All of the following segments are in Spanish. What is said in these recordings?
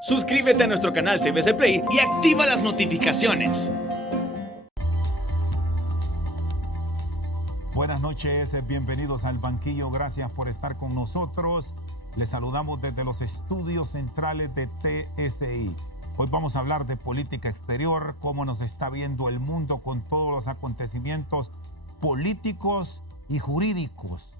Suscríbete a nuestro canal TVC Play y activa las notificaciones. Buenas noches, bienvenidos al banquillo, gracias por estar con nosotros. Les saludamos desde los estudios centrales de TSI. Hoy vamos a hablar de política exterior, cómo nos está viendo el mundo con todos los acontecimientos políticos y jurídicos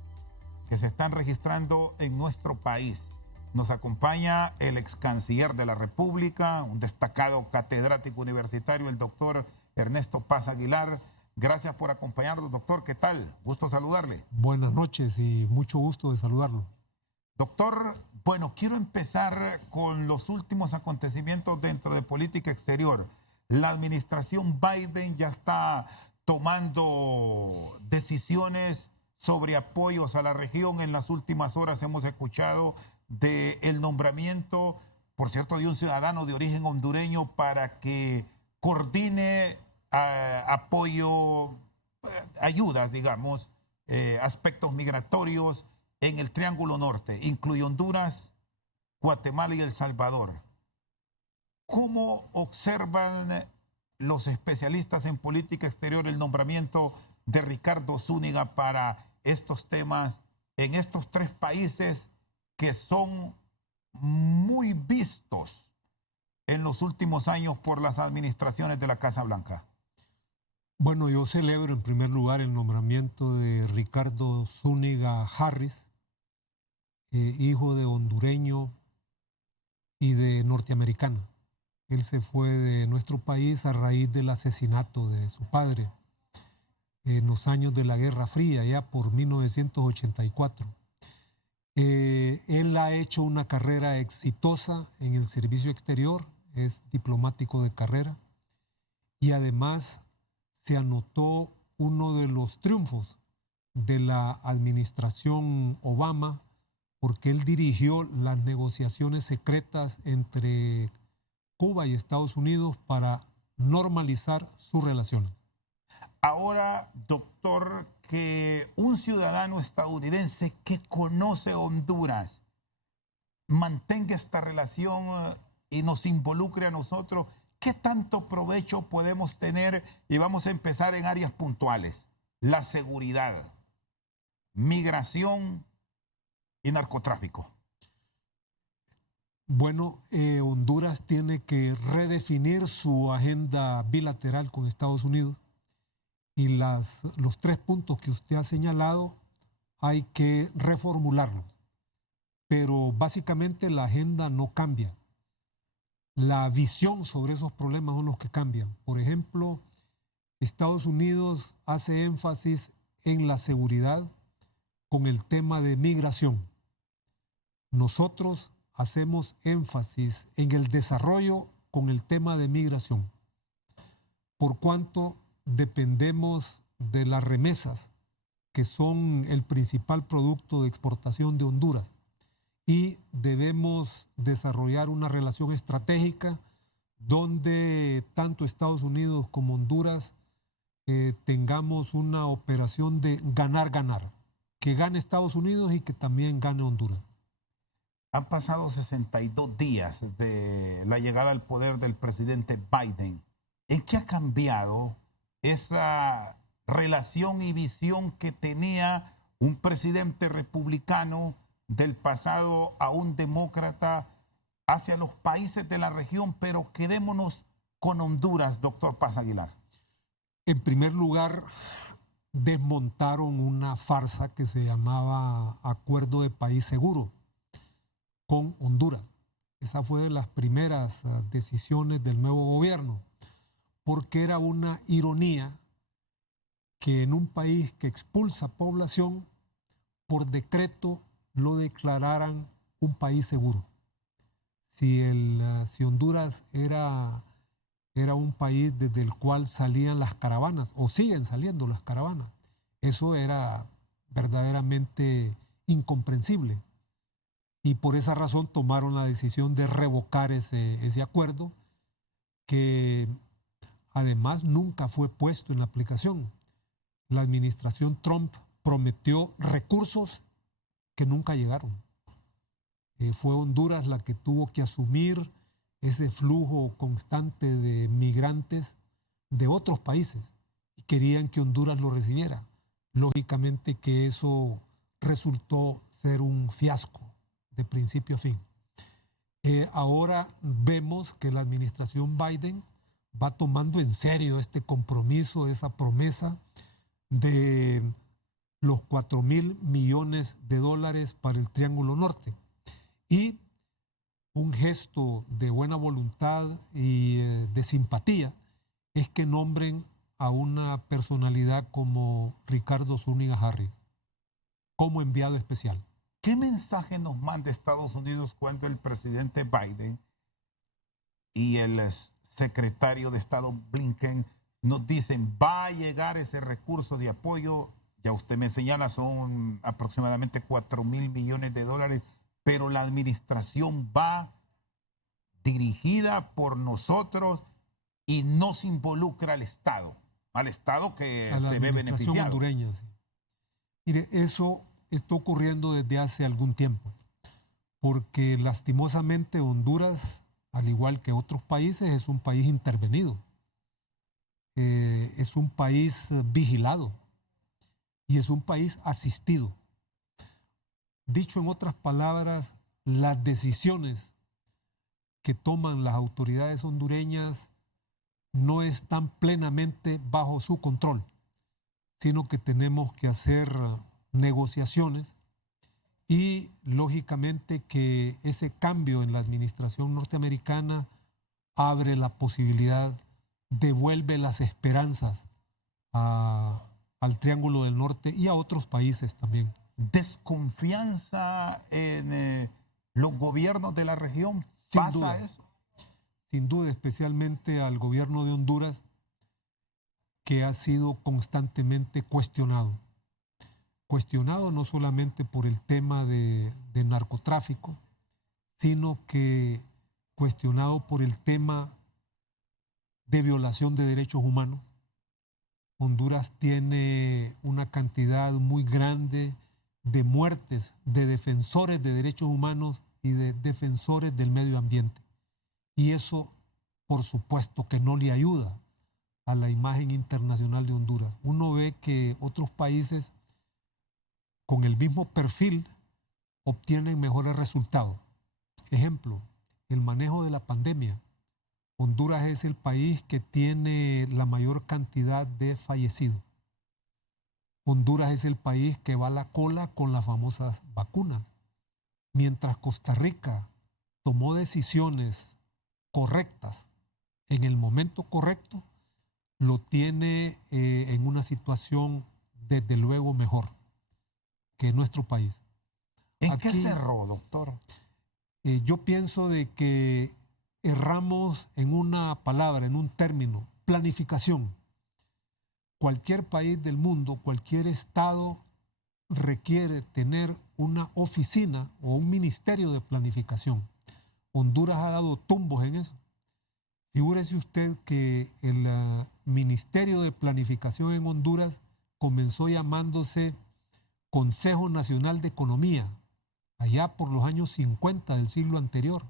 que se están registrando en nuestro país. Nos acompaña el ex canciller de la República, un destacado catedrático universitario, el doctor Ernesto Paz Aguilar. Gracias por acompañarnos, doctor. ¿Qué tal? Gusto saludarle. Buenas noches y mucho gusto de saludarlo. Doctor, bueno, quiero empezar con los últimos acontecimientos dentro de política exterior. La administración Biden ya está tomando decisiones sobre apoyos a la región. En las últimas horas hemos escuchado del nombramiento, por cierto, de un ciudadano de origen hondureño para que coordine apoyo, ayudas, digamos, aspectos migratorios en el Triángulo Norte, incluye Honduras, Guatemala y El Salvador. ¿Cómo observan los especialistas en política exterior el nombramiento de Ricardo Zúñiga para estos temas en estos tres países que son muy vistos en los últimos años por las administraciones de la Casa Blanca? Bueno, yo celebro en primer lugar el nombramiento de Ricardo Zúñiga Harris, hijo de hondureño y de norteamericana. Él se fue de nuestro país a raíz del asesinato de su padre en los años de la Guerra Fría, ya por 1984. Él ha hecho una carrera exitosa en el servicio exterior, es diplomático de carrera y además se anotó uno de los triunfos de la administración Obama porque él dirigió las negociaciones secretas entre Cuba y Estados Unidos para normalizar sus relaciones. Ahora, doctor, que un ciudadano estadounidense que conoce Honduras mantenga esta relación y nos involucre a nosotros, ¿qué tanto provecho podemos tener? Y vamos a empezar en áreas puntuales: la seguridad, migración y narcotráfico. Bueno, Honduras tiene que redefinir su agenda bilateral con Estados Unidos y los tres puntos que usted ha señalado hay que reformularlos. Pero básicamente la agenda no cambia. La visión sobre esos problemas son los que cambian. Por ejemplo, Estados Unidos hace énfasis en la seguridad con el tema de migración. Nosotros hacemos énfasis en el desarrollo con el tema de migración, por cuanto dependemos de las remesas, que son el principal producto de exportación de Honduras, y debemos desarrollar una relación estratégica donde tanto Estados Unidos como Honduras tengamos una operación de ganar-ganar, que gane Estados Unidos y que también gane Honduras. Han pasado 62 días de la llegada al poder del presidente Biden. ¿En qué ha cambiado esa relación y visión que tenía un presidente republicano del pasado a un demócrata hacia los países de la región? Pero quedémonos con Honduras, doctor Paz Aguilar. En primer lugar, desmontaron una farsa que se llamaba Acuerdo de País Seguro con Honduras. Esa fue de las primeras decisiones del nuevo gobierno, porque era una ironía que en un país que expulsa población, por decreto lo declararan un país seguro. Si Honduras era un país desde el cual salían las caravanas, o siguen saliendo las caravanas, eso era verdaderamente incomprensible. Y por esa razón tomaron la decisión de revocar ese acuerdo, que además nunca fue puesto en aplicación. La administración Trump prometió recursos que nunca llegaron. Fue Honduras la que tuvo que asumir ese flujo constante de migrantes de otros países y querían que Honduras lo recibiera. Lógicamente que eso resultó ser un fiasco de principio a fin. Ahora vemos que la administración Biden va tomando en serio este compromiso, esa promesa de los $4,000 millones para el Triángulo Norte. Y un gesto de buena voluntad y de simpatía es que nombren a una personalidad como Ricardo Zúñiga Harris como enviado especial. ¿Qué mensaje nos manda Estados Unidos cuando el presidente Biden y el secretario de Estado Blinken nos dicen va a llegar ese recurso de apoyo? Ya usted me señala, son aproximadamente $4,000 millones, pero la administración va dirigida por nosotros y no se involucra al Estado que A la se ve administración beneficiado. hondureña, sí. Mire, eso está ocurriendo desde hace algún tiempo, porque lastimosamente Honduras, al igual que otros países, es un país intervenido, es un país vigilado y es un país asistido. Dicho en otras palabras, las decisiones que toman las autoridades hondureñas no están plenamente bajo su control, sino que tenemos que hacer negociaciones y lógicamente que ese cambio en la administración norteamericana abre la posibilidad, devuelve las esperanzas al Triángulo del Norte y a otros países también. ¿Desconfianza en los gobiernos de la región? Sin ¿Pasa duda. eso? Sin duda, especialmente al gobierno de Honduras, que ha sido constantemente cuestionado. Cuestionado no solamente por el tema de narcotráfico, sino que cuestionado por el tema de violación de derechos humanos. Honduras tiene una cantidad muy grande de muertes de defensores de derechos humanos y de defensores del medio ambiente. Y eso, por supuesto, que no le ayuda a la imagen internacional de Honduras. Uno ve que otros países con el mismo perfil obtienen mejores resultados. Ejemplo, el manejo de la pandemia. Honduras es el país que tiene la mayor cantidad de fallecidos. Honduras es el país que va a la cola con las famosas vacunas. Mientras Costa Rica tomó decisiones correctas en el momento correcto, lo tiene en una situación desde luego mejor que nuestro país. ¿En qué se erró, doctor? Yo pienso de que erramos en una palabra, en un término, planificación. Cualquier país del mundo, cualquier estado requiere tener una oficina o un ministerio de planificación. Honduras ha dado tumbos en eso. Figúrese usted que el Ministerio de Planificación en Honduras comenzó llamándose Consejo Nacional de Economía, allá por los años 50 del siglo anterior.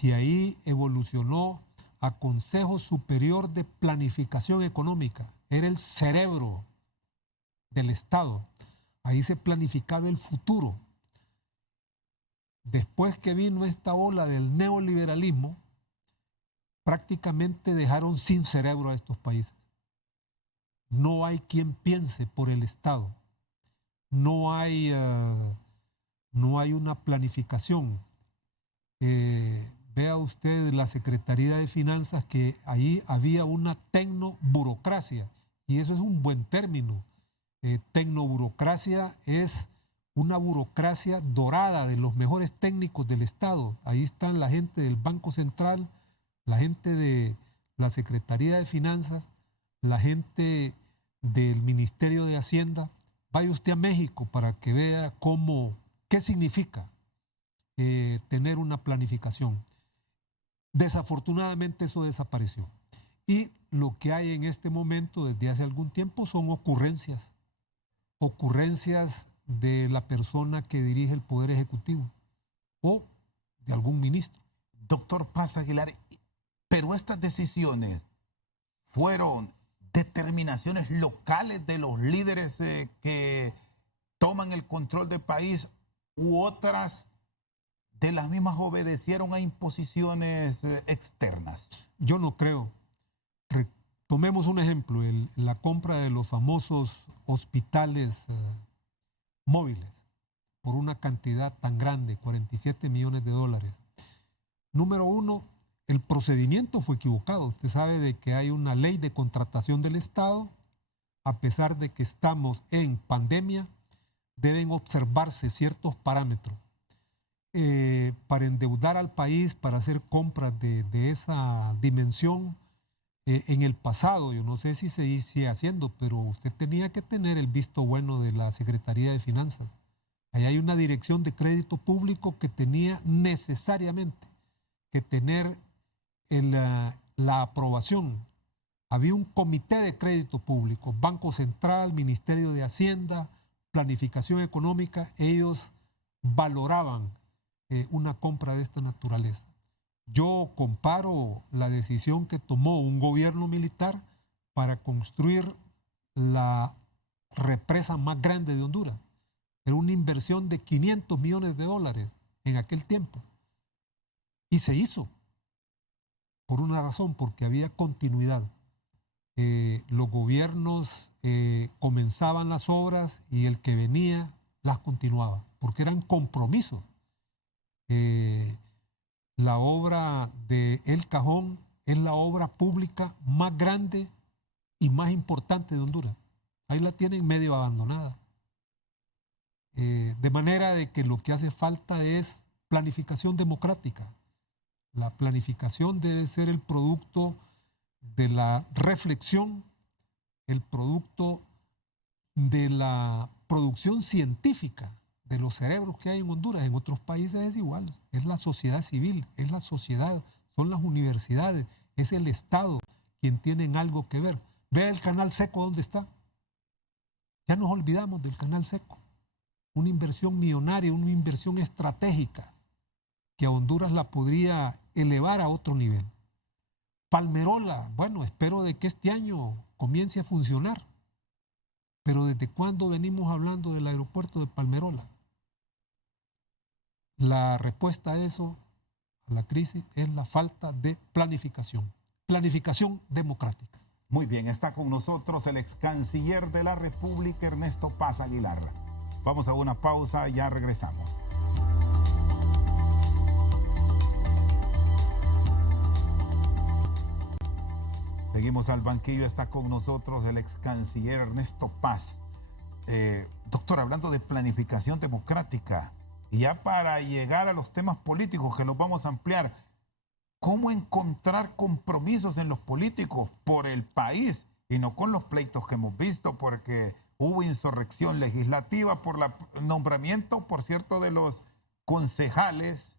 De ahí evolucionó a Consejo Superior de Planificación Económica. Era el cerebro del Estado. Ahí se planificaba el futuro. Después que vino esta ola del neoliberalismo, prácticamente dejaron sin cerebro a estos países. No hay quien piense por el Estado. No hay una planificación. Vea usted la Secretaría de Finanzas, que ahí había una tecnoburocracia, y eso es un buen término. Tecnoburocracia es una burocracia dorada de los mejores técnicos del Estado. Ahí están la gente del Banco Central, la gente de la Secretaría de Finanzas, la gente del Ministerio de Hacienda. Vaya usted a México para que vea qué significa tener una planificación. Desafortunadamente eso desapareció. Y lo que hay en este momento, desde hace algún tiempo, son ocurrencias. Ocurrencias de la persona que dirige el Poder Ejecutivo o de algún ministro. Doctor Paz Aguilar, pero estas decisiones fueron determinaciones locales de los líderes que toman el control del país, u otras de las mismas obedecieron a imposiciones externas. Yo no creo. Tomemos un ejemplo, la compra de los famosos hospitales móviles por una cantidad tan grande, 47 millones de dólares. Número uno, el procedimiento fue equivocado. Usted sabe de que hay una ley de contratación del Estado. A pesar de que estamos en pandemia, deben observarse ciertos parámetros. Para endeudar al país, para hacer compras de esa dimensión, en el pasado, yo no sé si se sigue haciendo, pero usted tenía que tener el visto bueno de la Secretaría de Finanzas. Ahí hay una dirección de crédito público que tenía necesariamente que tener la aprobación. Había un comité de crédito público, Banco Central, Ministerio de Hacienda, Planificación Económica. Ellos valoraban una compra de esta naturaleza. Yo comparo la decisión que tomó un gobierno militar para construir la represa más grande de Honduras. Era una inversión de 500 millones de dólares en aquel tiempo. Y se hizo por una razón, porque había continuidad. Los gobiernos comenzaban las obras y el que venía las continuaba, porque eran compromisos. La obra de El Cajón es la obra pública más grande y más importante de Honduras. Ahí la tienen medio abandonada. De manera de que lo que hace falta es planificación democrática. La planificación debe ser el producto de la reflexión, el producto de la producción científica de los cerebros que hay en Honduras. En otros países es igual. Es la sociedad civil, es la sociedad, son las universidades, es el Estado quien tienen algo que ver. Vea el Canal Seco, ¿dónde está? Ya nos olvidamos del Canal Seco. Una inversión millonaria, una inversión estratégica que a Honduras la podría elevar a otro nivel. Palmerola, bueno, espero de que este año comience a funcionar. Pero ¿desde cuándo venimos hablando del aeropuerto de Palmerola? La respuesta a eso, a la crisis, es la falta de planificación. Planificación democrática. Muy bien, está con nosotros el ex canciller de la República, Ernesto Paz Aguilar. Vamos a una pausa, ya regresamos. Seguimos al banquillo, está con nosotros el ex canciller Ernesto Paz. Doctor, hablando de planificación democrática, y ya para llegar a los temas políticos que los vamos a ampliar, ¿cómo encontrar compromisos en los políticos por el país y no con los pleitos que hemos visto? Porque hubo insurrección legislativa por el nombramiento, por cierto, de los concejales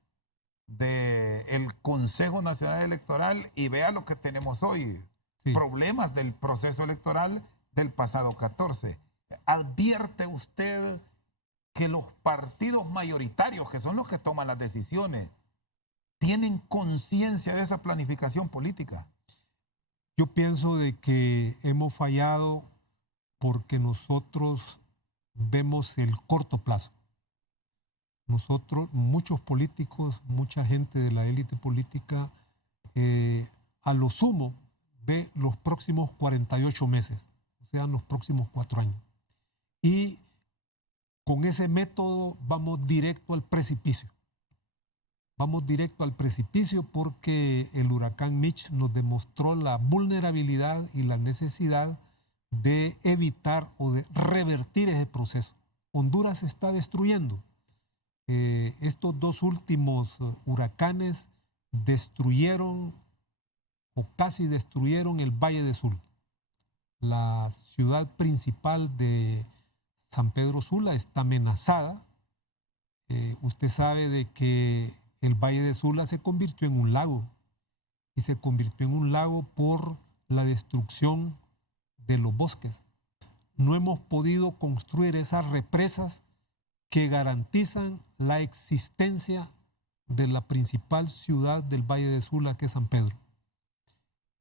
del Consejo Nacional Electoral, y vea lo que tenemos hoy. Sí. Problemas del proceso electoral del pasado 14. ¿Advierte usted que los partidos mayoritarios, que son los que toman las decisiones, tienen conciencia de esa planificación política? Yo pienso de que hemos fallado porque nosotros vemos el corto plazo. Nosotros, muchos políticos, mucha gente de la élite política, a lo sumo ve los próximos 48 meses, o sea, los próximos 4 años. Y con ese método vamos directo al precipicio. Vamos directo al precipicio porque el huracán Mitch nos demostró la vulnerabilidad y la necesidad de evitar o de revertir ese proceso. Honduras se está destruyendo. Estos dos últimos huracanes destruyeron o casi destruyeron el Valle de Sula. La ciudad principal de San Pedro Sula está amenazada. Usted sabe de que el Valle de Sula se convirtió en un lago, y se convirtió en un lago por la destrucción de los bosques. No hemos podido construir esas represas que garantizan la existencia de la principal ciudad del Valle de Sula, que es San Pedro.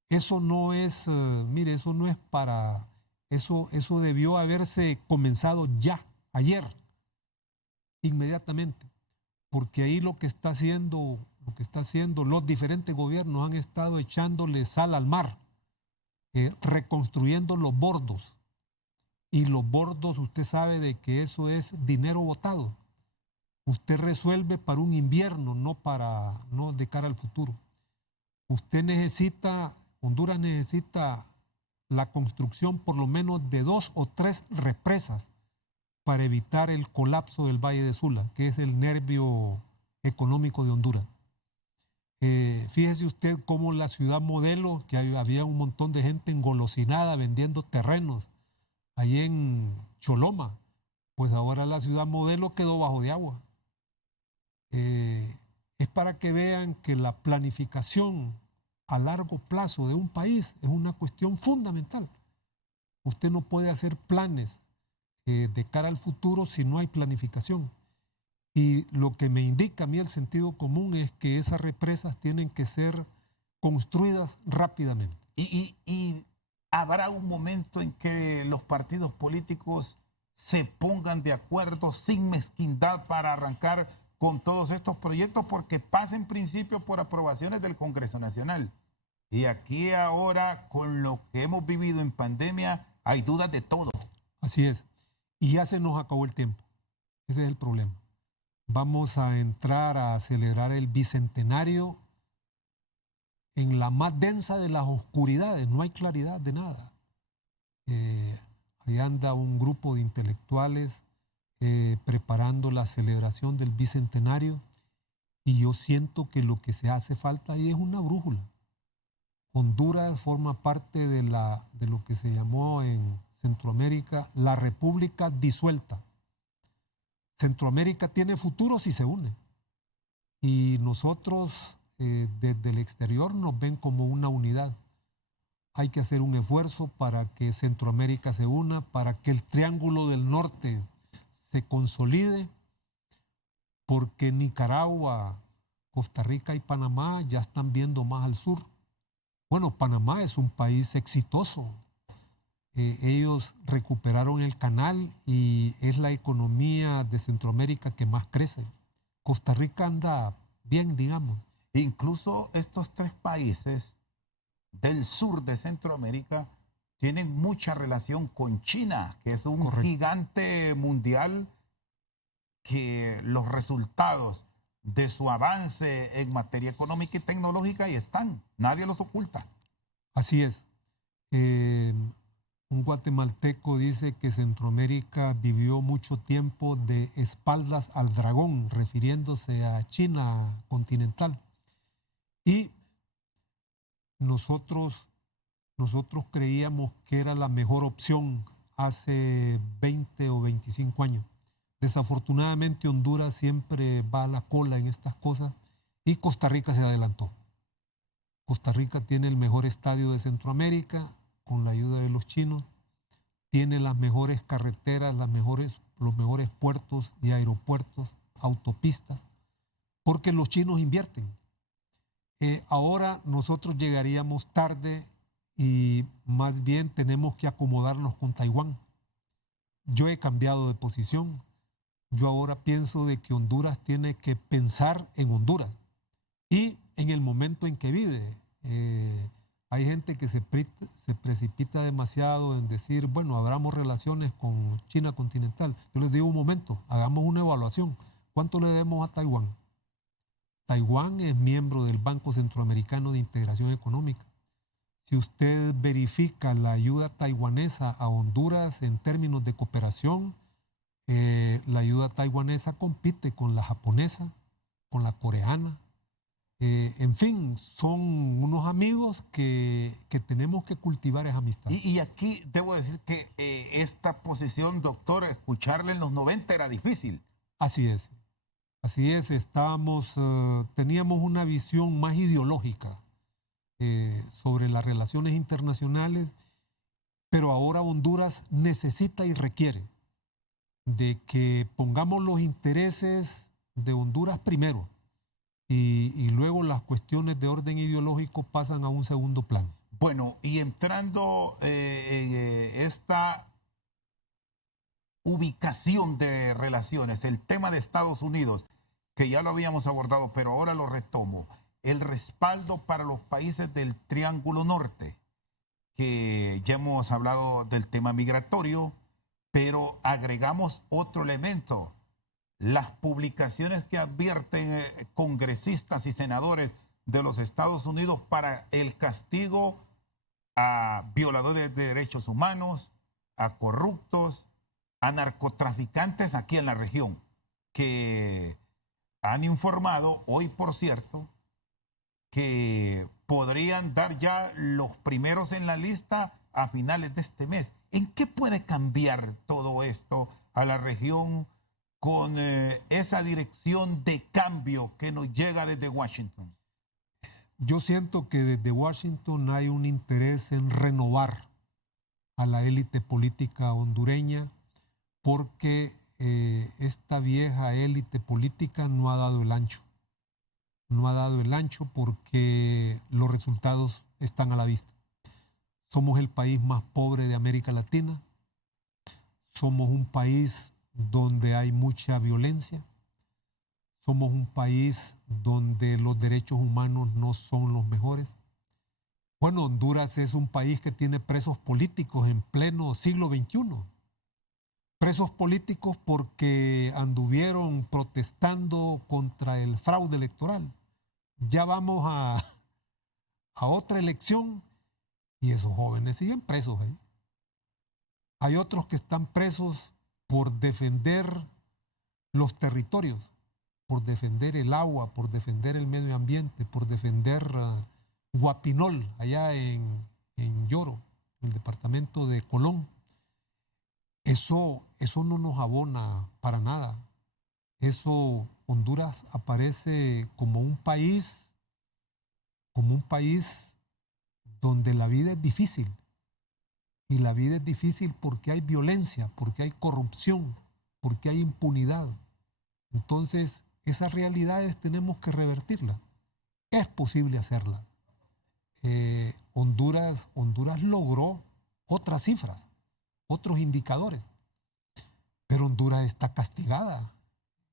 Eso no es, mire, eso no es para, eso debió haberse comenzado ya, ayer, inmediatamente, porque ahí lo que está haciendo los diferentes gobiernos han estado echándole sal al mar, reconstruyendo los bordos. Y los bordos, usted sabe de que eso es dinero botado. Usted resuelve para un invierno, no de cara al futuro. Honduras necesita la construcción por lo menos de 2 o 3 represas para evitar el colapso del Valle de Sula, que es el nervio económico de Honduras. Fíjese usted cómo la ciudad modelo, que había un montón de gente engolosinada vendiendo terrenos ahí en Choloma, pues ahora la ciudad modelo quedó bajo de agua. Es para que vean que la planificación a largo plazo de un país es una cuestión fundamental. Usted no puede hacer planes de cara al futuro si no hay planificación. Y lo que me indica a mí el sentido común es que esas represas tienen que ser construidas rápidamente. Y habrá un momento en que los partidos políticos se pongan de acuerdo sin mezquindad para arrancar con todos estos proyectos, porque pasa en principio por aprobaciones del Congreso Nacional. Y aquí ahora, con lo que hemos vivido en pandemia, hay dudas de todo. Así es. Y ya se nos acabó el tiempo. Ese es el problema. Vamos a entrar a celebrar el bicentenario en la más densa de las oscuridades. No hay claridad de nada. Ahí anda un grupo de intelectuales preparando la celebración del bicentenario, y yo siento que lo que se hace falta ahí es una brújula. Honduras forma parte de lo que se llamó en Centroamérica la República Disuelta. Centroamérica tiene futuro si se une. Y nosotros desde el exterior nos ven como una unidad. Hay que hacer un esfuerzo para que Centroamérica se una, para que el Triángulo del Norte se consolide, porque Nicaragua, Costa Rica y Panamá ya están viendo más al sur. Bueno, Panamá es un país exitoso. Ellos recuperaron el canal y es la economía de Centroamérica que más crece. Costa Rica anda bien, digamos. Incluso estos 3 países del sur de Centroamérica tienen mucha relación con China, que es un Correcto. gigante mundial, que los resultados de su avance en materia económica y tecnológica ahí están, nadie los oculta. Así es. Un guatemalteco dice que Centroamérica vivió mucho tiempo de espaldas al dragón, refiriéndose a China continental. Y nosotros creíamos que era la mejor opción hace 20 o 25 años. Desafortunadamente Honduras siempre va a la cola en estas cosas y Costa Rica se adelantó. Costa Rica tiene el mejor estadio de Centroamérica con la ayuda de los chinos, tiene las mejores carreteras, los mejores puertos y aeropuertos, autopistas, porque los chinos invierten. Ahora nosotros llegaríamos tarde y más bien tenemos que acomodarnos con Taiwán. Yo he cambiado de posición. Yo ahora pienso de que Honduras tiene que pensar en Honduras y en el momento en que vive. Hay gente que se precipita demasiado en decir, bueno, abramos relaciones con China continental. Yo les digo un momento, hagamos una evaluación. ¿Cuánto le debemos a Taiwán? Taiwán es miembro del Banco Centroamericano de Integración Económica. Si usted verifica la ayuda taiwanesa a Honduras en términos de cooperación, la ayuda taiwanesa compite con la japonesa, con la coreana. En fin, son unos amigos que tenemos que cultivar esa amistad. Y aquí debo decir que esta posición, doctor, escucharle en los 90 era difícil. Así es. Así es, teníamos una visión más ideológica sobre las relaciones internacionales, pero ahora Honduras necesita y requiere de que pongamos los intereses de Honduras primero y luego las cuestiones de orden ideológico pasan a un segundo plano. Bueno, y entrando en esta ubicación de relaciones, el tema de Estados Unidos, que ya lo habíamos abordado, pero ahora lo retomo, el respaldo para los países del Triángulo Norte, que ya hemos hablado del tema migratorio, pero agregamos otro elemento, las publicaciones que advierten congresistas y senadores de los Estados Unidos para el castigo a violadores de derechos humanos, a corruptos, a narcotraficantes aquí en la región, que han informado, hoy por cierto, que podrían dar ya los primeros en la lista a finales de este mes. ¿En qué puede cambiar todo esto a la región con esa dirección de cambio que nos llega desde Washington? Yo siento que desde Washington hay un interés en renovar a la élite política hondureña porque esta vieja élite política no ha dado el ancho. No ha dado el ancho porque los resultados están a la vista. Somos el país más pobre de América Latina. Somos un país donde hay mucha violencia. Somos un país donde los derechos humanos no son los mejores. Bueno, Honduras es un país que tiene presos políticos en pleno siglo XXI. Presos políticos porque anduvieron protestando contra el fraude electoral. Ya vamos a otra elección y esos jóvenes siguen presos ahí. Hay otros que están presos por defender los territorios, por defender el agua, por defender el medio ambiente, por defender Guapinol, allá en Lloro, en el departamento de Colón. Eso no nos abona para nada. Eso, Honduras aparece como un país donde la vida es difícil. Y la vida es difícil porque hay violencia, porque hay corrupción, porque hay impunidad. Entonces, esas realidades tenemos que revertirlas. Es posible hacerlas. Honduras logró otras cifras, otros indicadores, pero Honduras está castigada.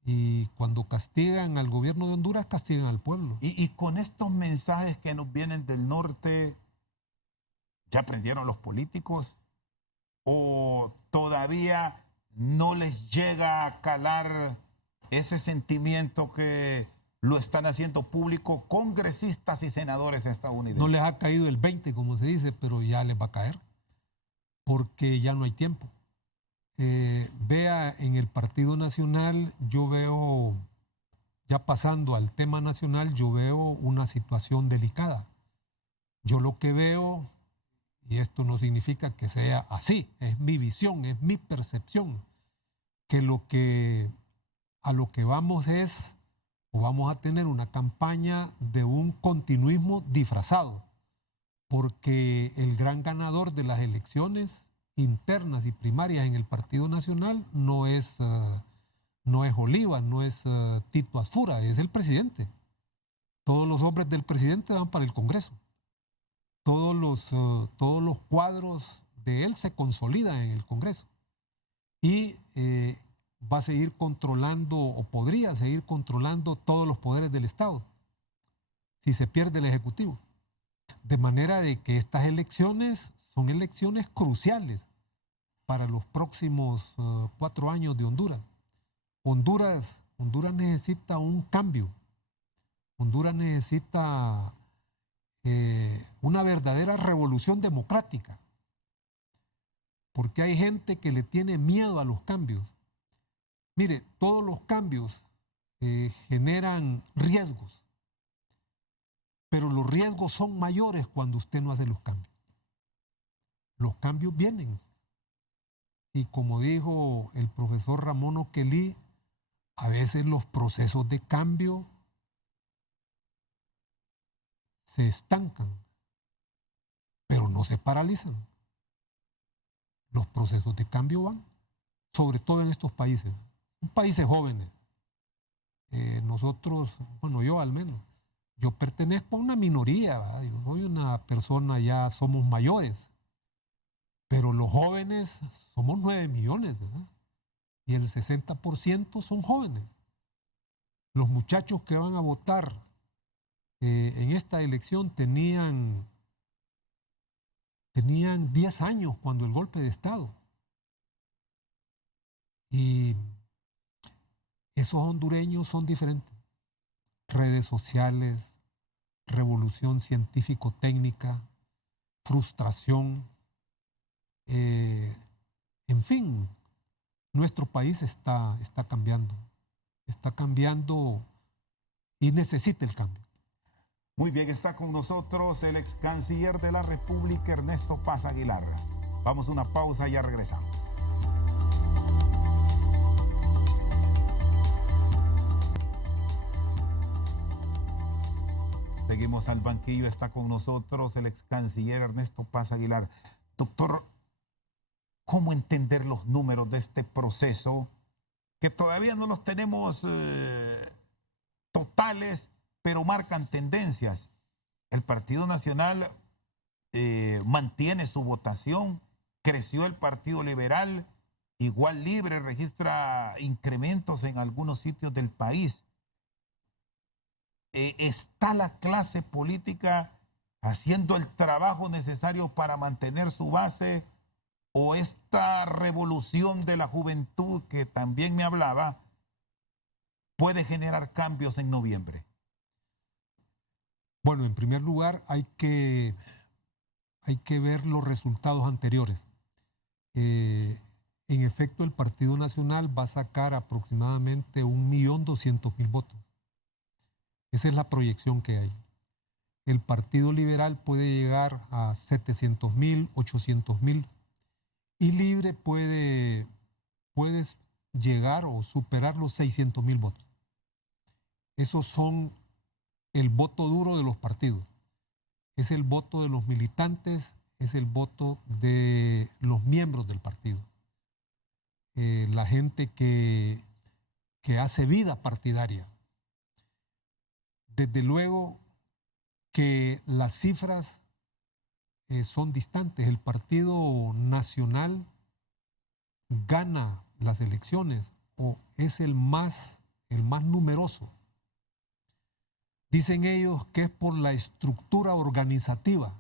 Y cuando castigan al gobierno de Honduras, castigan al pueblo. Y con estos mensajes que nos vienen del norte, ¿ya aprendieron los políticos? ¿O todavía no les llega a calar ese sentimiento que lo están haciendo público congresistas y senadores estadounidenses? No les ha caído el 20, como se dice, pero ya les va a caer, porque ya no hay tiempo. Vea, en el Partido Nacional, yo veo, ya pasando al tema nacional, yo veo una situación delicada. Yo lo que veo, y esto no significa que sea así, es mi visión, es mi percepción, que a lo que vamos es, o vamos a tener una campaña de un continuismo disfrazado, porque el gran ganador de las elecciones internas y primarias en el Partido Nacional no es Oliva, no es Tito Asfura, es el presidente. Todos los hombres del presidente van para el Congreso. Todos los cuadros de él se consolidan en el Congreso. Y va a seguir controlando, o podría seguir controlando, todos los poderes del Estado si se pierde el Ejecutivo. De manera de que estas elecciones son elecciones cruciales para los próximos 4 años de Honduras. Honduras necesita un cambio. Honduras necesita una verdadera revolución democrática. Porque hay gente que le tiene miedo a los cambios. Mire, todos los cambios generan riesgos. Pero los riesgos son mayores cuando usted no hace los cambios. Los cambios vienen. Y como dijo el profesor Ramón Oquelí, a veces los procesos de cambio se estancan, pero no se paralizan. Los procesos de cambio van, sobre todo en estos países jóvenes. Nosotros, bueno, yo al menos, yo pertenezco a una minoría, ¿verdad? Yo soy una persona, ya somos mayores, pero los jóvenes somos 9 millones, ¿verdad? Y el 60% son jóvenes. Los muchachos que van a votar en esta elección tenían 10 años cuando el golpe de Estado. Y esos hondureños son diferentes. Redes sociales, revolución científico-técnica, frustración. En fin, nuestro país está cambiando. Está cambiando y necesita el cambio. Muy bien, está con nosotros el ex canciller de la República, Ernesto Paz Aguilar. Vamos a una pausa y ya regresamos. Seguimos al banquillo, está con nosotros el ex canciller Ernesto Paz Aguilar. Doctor, ¿cómo entender los números de este proceso que todavía no los tenemos totales, pero marcan tendencias? El Partido Nacional mantiene su votación, creció el Partido Liberal, igual Libre registra incrementos en algunos sitios del país. ¿Está la clase política haciendo el trabajo necesario para mantener su base? ¿O esta revolución de la juventud que también me hablaba puede generar cambios en noviembre? Bueno, en primer lugar hay que ver los resultados anteriores. En efecto, el Partido Nacional va a sacar aproximadamente 1.200.000 votos. Esa es la proyección que hay. El Partido Liberal puede llegar a 700.000, 800.000 y Libre puede llegar o superar los 600.000 votos. Esos son el voto duro de los partidos. Es el voto de los militantes, es el voto de los miembros del partido. La gente que hace vida partidaria. Desde luego que las cifras son distantes. El Partido Nacional gana las elecciones o es el más numeroso. Dicen ellos que es por la estructura organizativa.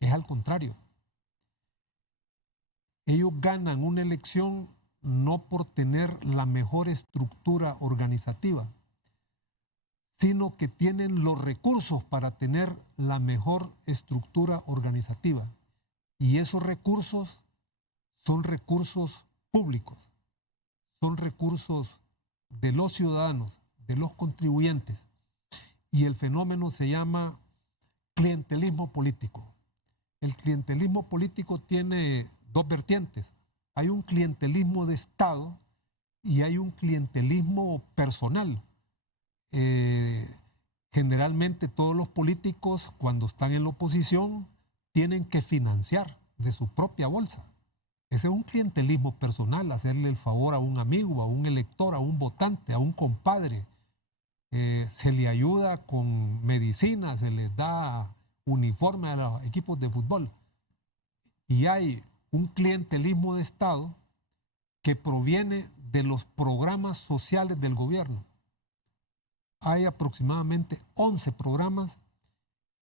Es al contrario. Ellos ganan una elección no por tener la mejor estructura organizativa, sino que tienen los recursos para tener la mejor estructura organizativa. Y esos recursos son recursos públicos, son recursos de los ciudadanos, de los contribuyentes. Y el fenómeno se llama clientelismo político. El clientelismo político tiene dos vertientes. Hay un clientelismo de Estado y hay un clientelismo personal. Generalmente todos los políticos, cuando están en la oposición, tienen que financiar de su propia bolsa. Ese es un clientelismo personal, hacerle el favor a un amigo, a un elector, a un votante, a un compadre. Se le ayuda con medicina, se les da uniforme a los equipos de fútbol. Y hay un clientelismo de Estado que proviene de los programas sociales del gobierno. Hay aproximadamente 11 programas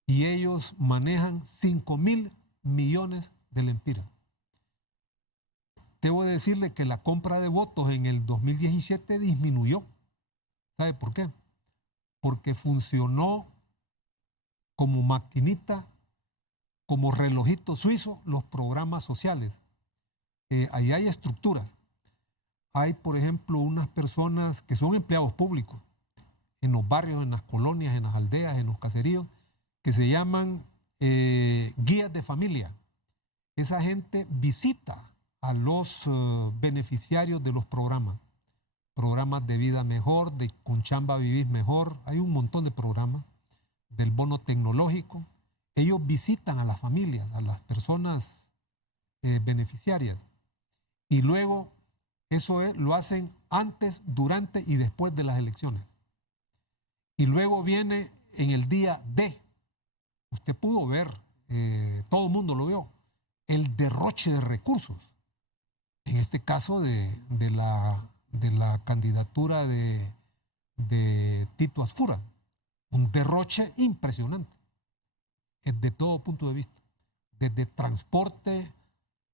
y ellos manejan 5.000 millones de lempiras. Debo decirle que la compra de votos en el 2017 disminuyó. ¿Sabe por qué? Porque funcionó como maquinita, como relojito suizo, los programas sociales. Ahí hay estructuras. Hay, por ejemplo, unas personas que son empleados públicos en los barrios, en las colonias, en las aldeas, en los caseríos, que se llaman guías de familia. Esa gente visita a los beneficiarios de los programas de vida mejor, de con chamba vivís mejor, hay un montón de programas, del bono tecnológico. Ellos visitan a las familias, a las personas beneficiarias, y luego Eso es, lo hacen antes, durante y después de las elecciones. Y luego viene en el día D. Usted pudo ver, todo el mundo lo vio, el derroche de recursos. En este caso de la candidatura de Tito Asfura. Un derroche impresionante, de todo punto de vista. Desde transporte,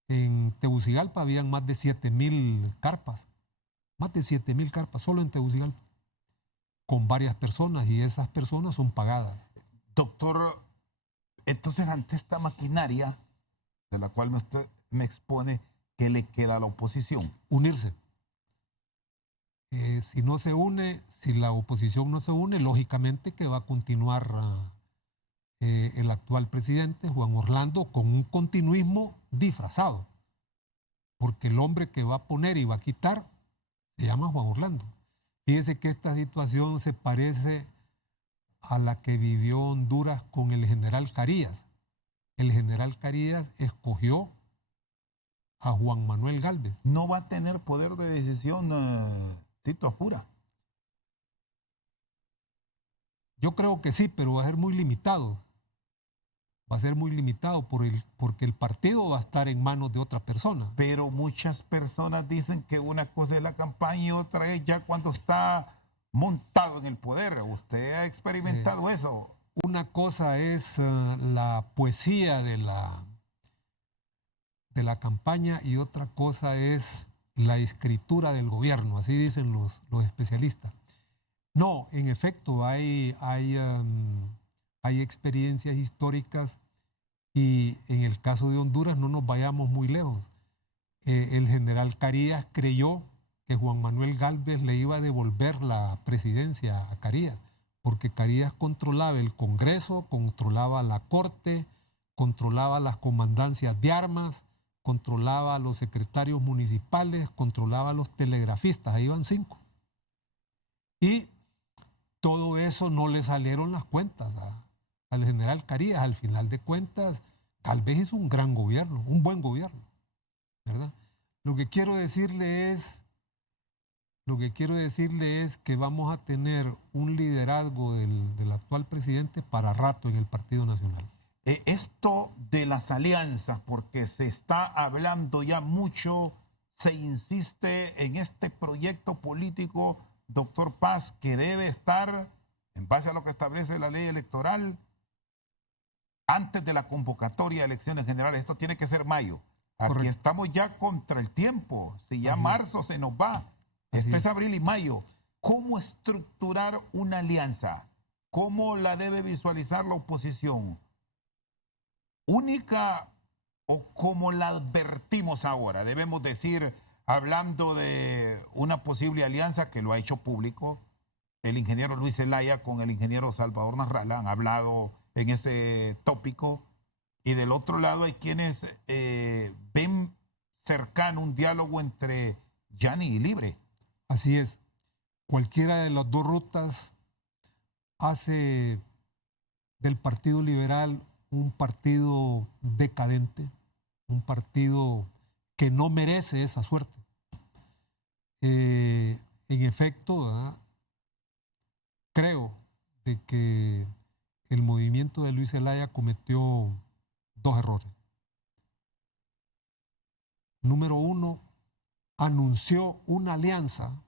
en Tegucigalpa habían más de 7,000 carpas. Más de 7,000 carpas solo en Tegucigalpa. Con varias personas, y esas personas son pagadas. Doctor, entonces ante esta maquinaria de la cual usted me expone, ¿qué le queda a la oposición? Unirse. Si no se une, si la oposición no se une, lógicamente que va a continuar el actual presidente, Juan Orlando, con un continuismo disfrazado. Porque el hombre que va a poner y va a quitar se llama Juan Orlando. Fíjese que esta situación se parece a la que vivió Honduras con el general Carías. El general Carías escogió a Juan Manuel Gálvez. No va a tener poder de decisión Tito Asfura. Yo creo que sí, pero va a ser muy limitado. Va a ser muy limitado porque el partido va a estar en manos de otra persona. Pero muchas personas dicen que una cosa es la campaña y otra es ya cuando está montado en el poder. ¿Usted ha experimentado eso? Una cosa es la poesía de la campaña y otra cosa es la escritura del gobierno, así dicen los especialistas. No, en efecto, hay experiencias históricas y en el caso de Honduras no nos vayamos muy lejos. El general Carías creyó que Juan Manuel Gálvez le iba a devolver la presidencia a Carías, porque Carías controlaba el Congreso, controlaba la Corte, controlaba las comandancias de armas, controlaba a los secretarios municipales, controlaba a los telegrafistas, ahí iban 5. Y todo eso no le salieron las cuentas al general Carías. Al final de cuentas, Gálvez hizo un gran gobierno, un buen gobierno, ¿verdad? Lo que quiero decirle es que vamos a tener un liderazgo del actual presidente para rato en el Partido Nacional. Esto de las alianzas, porque se está hablando ya mucho, se insiste en este proyecto político, doctor Paz, que debe estar, en base a lo que establece la ley electoral, antes de la convocatoria de elecciones generales. Esto tiene que ser mayo. Aquí Correcto. estamos ya contra el tiempo. Si ya Así marzo se nos va. Este es abril y mayo. ¿Cómo estructurar una alianza? ¿Cómo la debe visualizar la oposición? ¿Única o como la advertimos ahora? Debemos decir, hablando de una posible alianza que lo ha hecho público, el ingeniero Luis Zelaya con el ingeniero Salvador Narrala han hablado en ese tópico, y del otro lado hay quienes ven cercano un diálogo entre Yani y Libre. Así es. Cualquiera de las dos rutas hace del Partido Liberal un partido decadente, un partido que no merece esa suerte. En efecto, ¿verdad? Creo de que el movimiento de Luis Zelaya cometió 2 errores. Número 1, anunció una alianza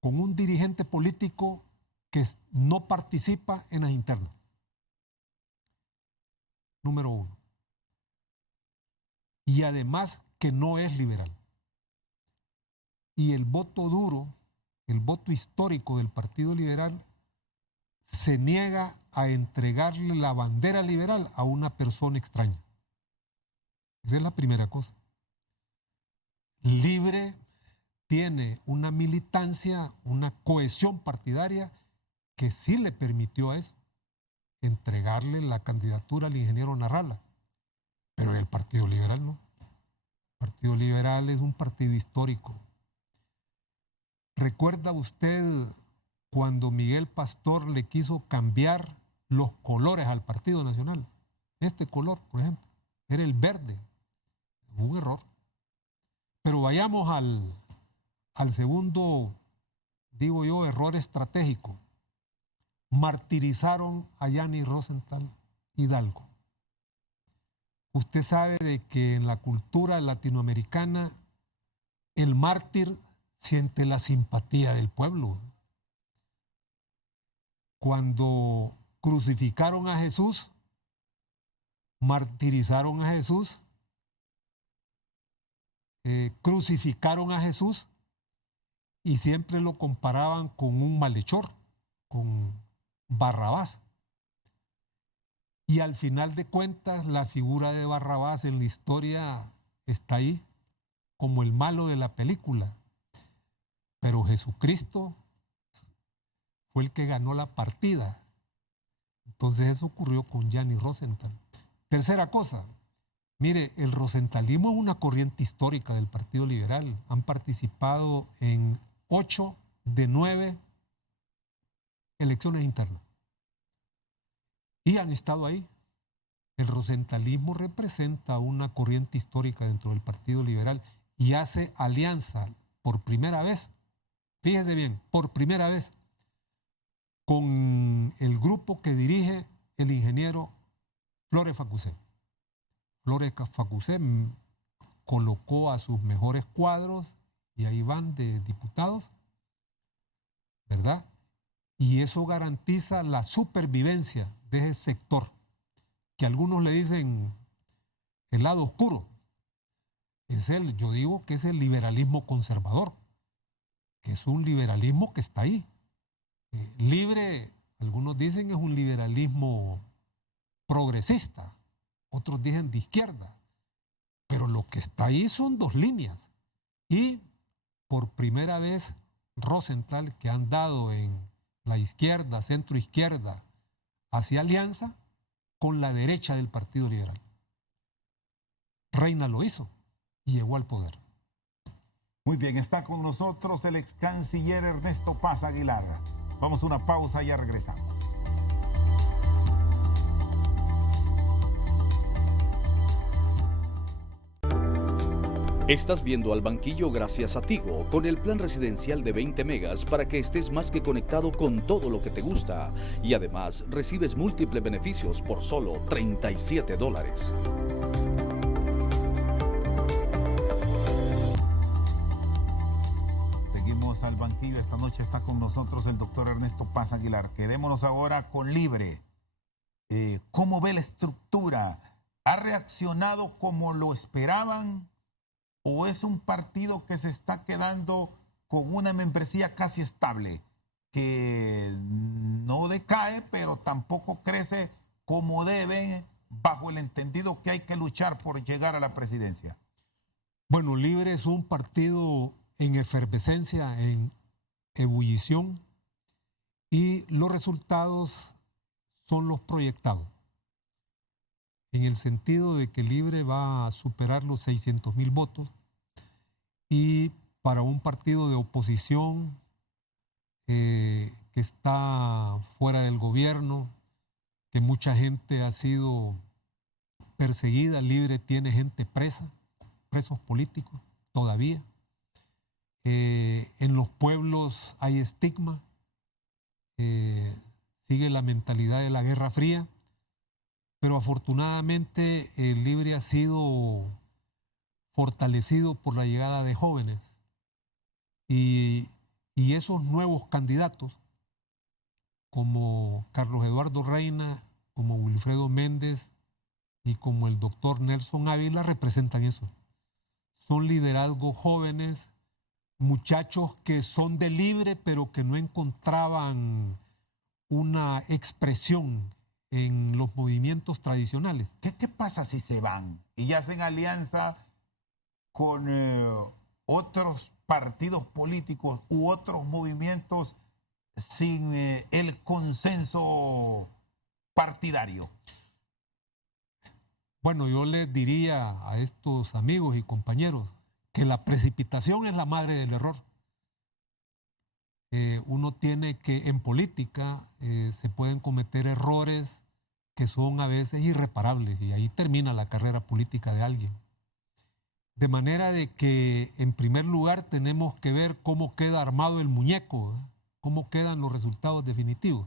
con un dirigente político que no participa en las internas. Número 1. Y además que no es liberal. Y el voto duro, el voto histórico del Partido Liberal, se niega a entregarle la bandera liberal a una persona extraña. Esa es la primera cosa. Libre tiene una militancia, una cohesión partidaria que sí le permitió a eso, entregarle la candidatura al ingeniero Narrala. Pero el Partido Liberal no. El Partido Liberal es un partido histórico. ¿Recuerda usted cuando Miguel Pastor le quiso cambiar los colores al Partido Nacional? Este color, por ejemplo, era el verde. Fue un error. Pero vayamos al segundo, digo yo, error estratégico. Martirizaron a Gianni Rosenthal Hidalgo. Usted sabe de que en la cultura latinoamericana el mártir siente la simpatía del pueblo. Cuando crucificaron a Jesús, martirizaron a Jesús, crucificaron a Jesús y siempre lo comparaban con un malhechor, con Barrabás. Y al final de cuentas, la figura de Barrabás en la historia está ahí como el malo de la película. Pero Jesucristo fue el que ganó la partida. Entonces eso ocurrió con Gianni Rosenthal. Tercera cosa, mire, el rosentalismo es una corriente histórica del Partido Liberal. Han participado en 8 de 9 elecciones internas. Y han estado ahí. El rosentalismo representa una corriente histórica dentro del Partido Liberal y hace alianza por primera vez, fíjese bien, por primera vez, con el grupo que dirige el ingeniero Flores Facusé. Flores Facusé colocó a sus mejores cuadros y ahí van de diputados, ¿verdad? Y eso garantiza la supervivencia de ese sector, que algunos le dicen el lado oscuro. Yo digo que es el liberalismo conservador, que es un liberalismo que está ahí. Libre, algunos dicen es un liberalismo progresista, otros dicen de izquierda, pero lo que está ahí son dos líneas. Y por primera vez Rosenthal, que han dado en la izquierda, centro izquierda, hacia alianza con la derecha del Partido Liberal. Reina lo hizo y llegó al poder. Muy bien, está con nosotros el ex canciller Ernesto Paz Aguilar. Vamos a una pausa y ya regresamos. Estás viendo Al Banquillo gracias a Tigo, con el plan residencial de 20 megas para que estés más que conectado con todo lo que te gusta. Y además recibes múltiples beneficios por solo $37. Seguimos Al Banquillo. Esta noche está con nosotros el doctor Ernesto Paz Aguilar. Quedémonos ahora con Libre. ¿Cómo ve la estructura? ¿Ha reaccionado como lo esperaban? ¿O es un partido que se está quedando con una membresía casi estable, que no decae, pero tampoco crece como debe, bajo el entendido que hay que luchar por llegar a la presidencia? Bueno, Libre es un partido en efervescencia, en ebullición, y los resultados son los proyectados, en el sentido de que Libre va a superar los 600,000 votos, y para un partido de oposición que está fuera del gobierno, que mucha gente ha sido perseguida, Libre tiene gente presa, presos políticos todavía. En los pueblos hay estigma, sigue la mentalidad de la Guerra Fría, pero afortunadamente el Libre ha sido fortalecido por la llegada de jóvenes y esos nuevos candidatos como Carlos Eduardo Reina, como Wilfredo Méndez y como el doctor Nelson Ávila representan eso. Son liderazgos jóvenes, muchachos que son de Libre pero que no encontraban una expresión en los movimientos tradicionales. ¿Qué pasa si se van y hacen alianza con otros partidos políticos u otros movimientos sin el consenso partidario? Bueno, yo les diría a estos amigos y compañeros que la precipitación es la madre del error. Uno tiene que, en política, se pueden cometer errores que son a veces irreparables y ahí termina la carrera política de alguien. De manera de que, en primer lugar, tenemos que ver cómo queda armado el muñeco, cómo quedan los resultados definitivos.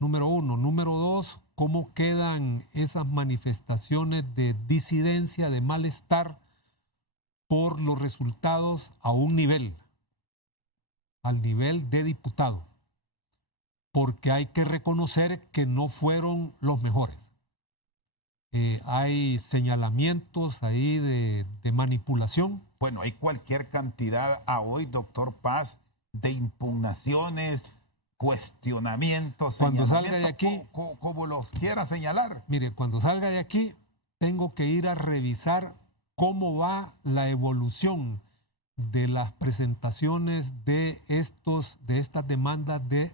Número uno. Número dos, cómo quedan esas manifestaciones de disidencia, de malestar por los resultados a un nivel, al nivel de diputado, porque hay que reconocer que no fueron los mejores. Hay señalamientos ahí de manipulación. Bueno, hay cualquier cantidad a hoy, doctor Paz, de impugnaciones, cuestionamientos, cuando salga de aquí, como los quiera señalar. Mire, cuando salga de aquí, tengo que ir a revisar cómo va la evolución de las presentaciones de estas demandas de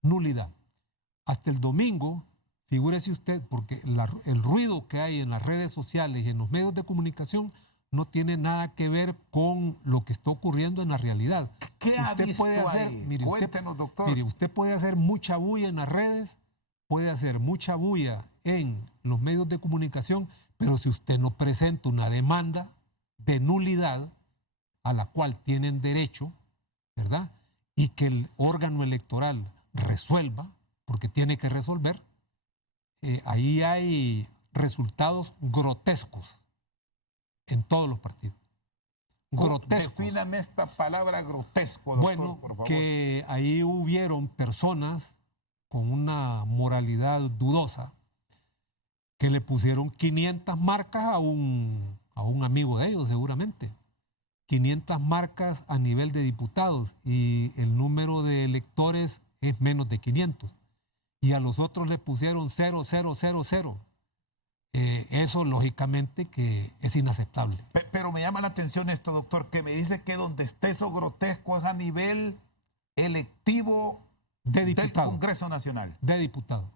nulidad. Hasta el domingo, figúrese usted, porque el ruido que hay en las redes sociales y en los medios de comunicación no tiene nada que ver con lo que está ocurriendo en la realidad. ¿Qué ha visto ahí? Mire, cuéntenos, doctor. Mire, usted puede hacer mucha bulla en las redes, puede hacer mucha bulla en los medios de comunicación, pero si usted no presenta una demanda de nulidad a la cual tienen derecho, ¿verdad? Y que el órgano electoral resuelva, porque tiene que resolver, ahí hay resultados grotescos en todos los partidos. Grotescos. Defíname esta palabra grotesco, doctor, bueno, por favor. Que ahí hubieron personas con una moralidad dudosa que le pusieron 500 marcas a un amigo de ellos, seguramente. 500 marcas a nivel de diputados y el número de electores es menos de 500. Y a los otros le pusieron 0, 0, 0, 0. Eso, lógicamente, que es inaceptable. Pero me llama la atención esto, doctor, que me dice que donde esté eso grotesco es a nivel electivo del Congreso Nacional. De diputado.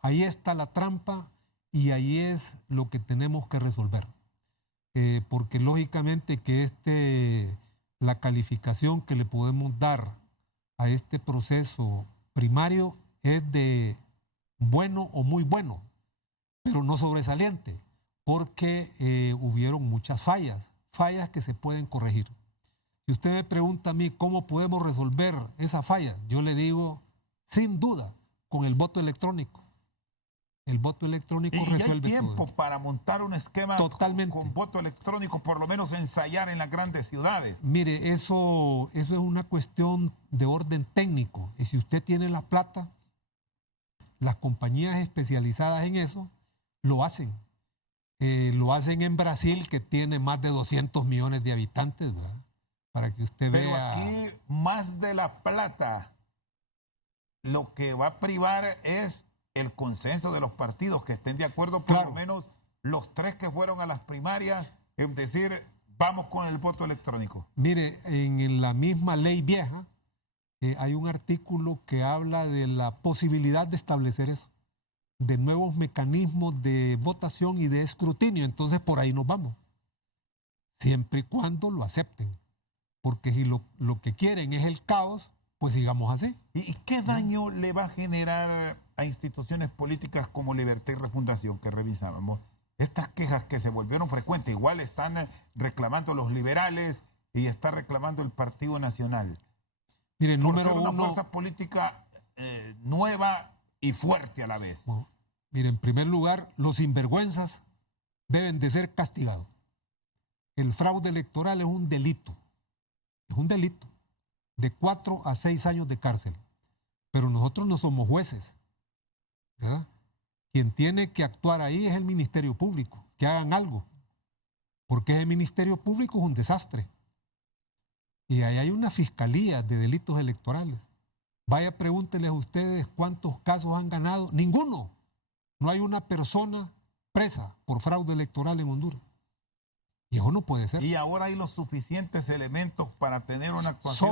Ahí está la trampa y ahí es lo que tenemos que resolver. Porque lógicamente que la calificación que le podemos dar a este proceso primario es de bueno o muy bueno, pero no sobresaliente, porque hubieron muchas fallas que se pueden corregir. Si usted me pregunta a mí cómo podemos resolver esas fallas, yo le digo, sin duda, con el voto electrónico. El voto electrónico resuelve todo. ¿Y hay tiempo para montar un esquema totalmente con voto electrónico, por lo menos ensayar en las grandes ciudades? Mire, eso es una cuestión de orden técnico. Y si usted tiene la plata, las compañías especializadas en eso lo hacen. Lo hacen en Brasil, que tiene más de 200 millones de habitantes, ¿verdad? Para que usted vea. Pero aquí, más de la plata, lo que va a privar es el consenso de los partidos, que estén de acuerdo, por lo menos los 3 que fueron a las primarias, es decir, vamos con el voto electrónico. Mire, en la misma ley vieja hay un artículo que habla de la posibilidad de establecer eso, de nuevos mecanismos de votación y de escrutinio. Entonces por ahí nos vamos, siempre y cuando lo acepten, porque si lo que quieren es el caos, pues sigamos así. ¿Y qué daño le va a generar a instituciones políticas como Libertad y Refundación, que revisábamos? Estas quejas que se volvieron frecuentes, igual están reclamando los liberales y está reclamando el Partido Nacional. Mire, por número ser una uno, fuerza política nueva y fuerte a la vez. Bueno, mire, en primer lugar, los sinvergüenzas deben de ser castigados. El fraude electoral es un delito. Es un delito de 4 a 6 años de cárcel. Pero nosotros no somos jueces, ¿verdad? Quien tiene que actuar ahí es el Ministerio Público, que hagan algo, porque ese Ministerio Público es un desastre. Y ahí hay una fiscalía de delitos electorales. Vaya, pregúntenles a ustedes cuántos casos han ganado. Ninguno. No hay una persona presa por fraude electoral en Honduras. Y eso no puede ser. Y ahora hay los suficientes elementos para tener una actuación.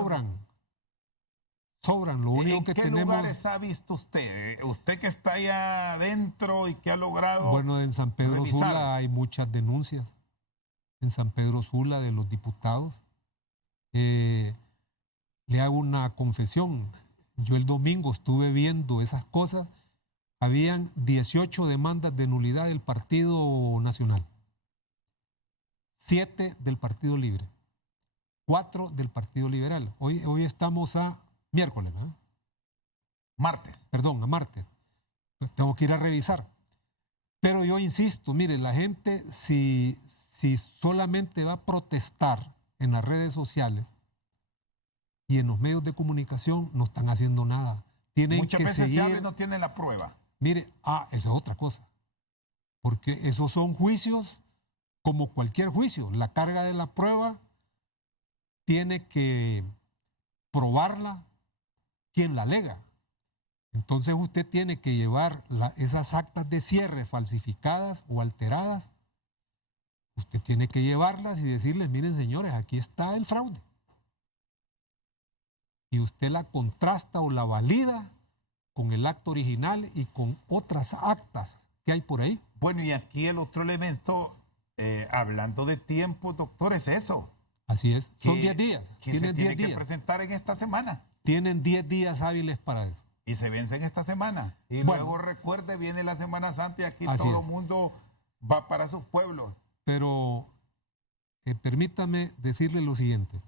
Sobran. Lo único que tenemos. ¿En qué lugares ha visto usted? Usted que está allá adentro y que ha logrado. Bueno, en San Pedro revisar. Sula hay muchas denuncias. En San Pedro Sula de los diputados. Le hago una confesión. Yo el domingo estuve viendo esas cosas. Habían 18 demandas de nulidad del Partido Nacional. 7 del Partido Libre, 4 del Partido Liberal. Hoy estamos a miércoles, ¿verdad? Martes. Perdón, a martes. Pues tengo que ir a revisar. Pero yo insisto, mire, la gente si solamente va a protestar en las redes sociales y en los medios de comunicación, no están haciendo nada. Tienen Muchas que veces seguir. se habla y no tienen la prueba. Mire, esa es otra cosa. Porque esos son juicios como cualquier juicio. La carga de la prueba tiene que probarla quien la alega. Entonces usted tiene que llevar esas actas de cierre falsificadas o alteradas. Usted tiene que llevarlas y decirles, miren señores, aquí está el fraude. Y usted la contrasta o la valida con el acto original y con otras actas que hay por ahí. Bueno, y aquí el otro elemento, hablando de tiempo, doctor, es eso. Así es. Son 10 días. Que Tienen se tiene 10 que días. presentar en esta semana. Tienen 10 días hábiles para eso. Y se vencen esta semana. Y Bueno, luego recuerde, viene la Semana Santa y aquí así todo es. el mundo va para sus pueblos. Pero permítame decirle lo siguiente.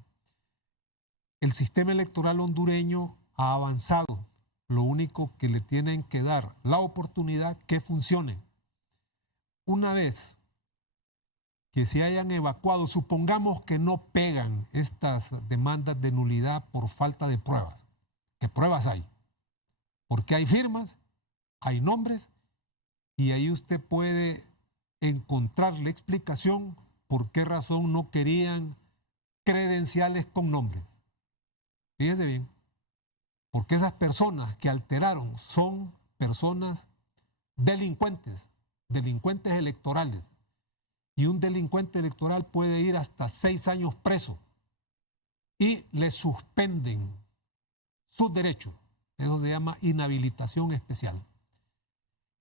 El sistema electoral hondureño ha avanzado. Lo único que le tienen que dar la oportunidad que funcione. Una vez que se hayan evacuado, supongamos que no pegan estas demandas de nulidad por falta de pruebas. ¿Qué pruebas hay? Porque hay firmas, hay nombres, y ahí usted puede encontrar la explicación por qué razón no querían credenciales con nombres. Fíjese bien, porque esas personas que alteraron son personas delincuentes electorales. Y un delincuente electoral puede ir hasta 6 años preso y le suspenden sus derechos. Eso se llama inhabilitación especial.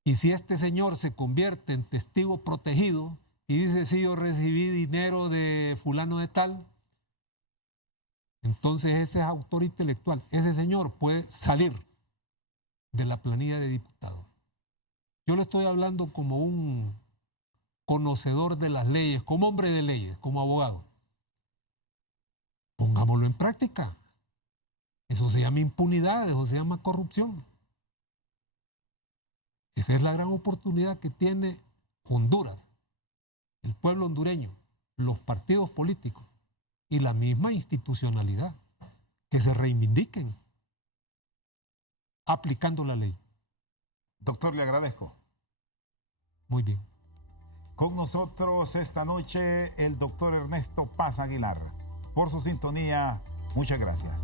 Y si este señor se convierte en testigo protegido y dice, sí, yo recibí dinero de fulano de tal, entonces ese es autor intelectual. Ese señor puede salir de la planilla de diputados. Yo le estoy hablando como un conocedor de las leyes, como hombre de leyes, como abogado. Pongámoslo en práctica. Eso se llama impunidad, eso se llama corrupción. Esa es la gran oportunidad que tiene Honduras, el pueblo hondureño, los partidos políticos y la misma institucionalidad, que se reivindiquen aplicando la ley. Doctor, le agradezco. Muy bien. Con nosotros esta noche el doctor Ernesto Paz Aguilar. Por su sintonía, muchas gracias.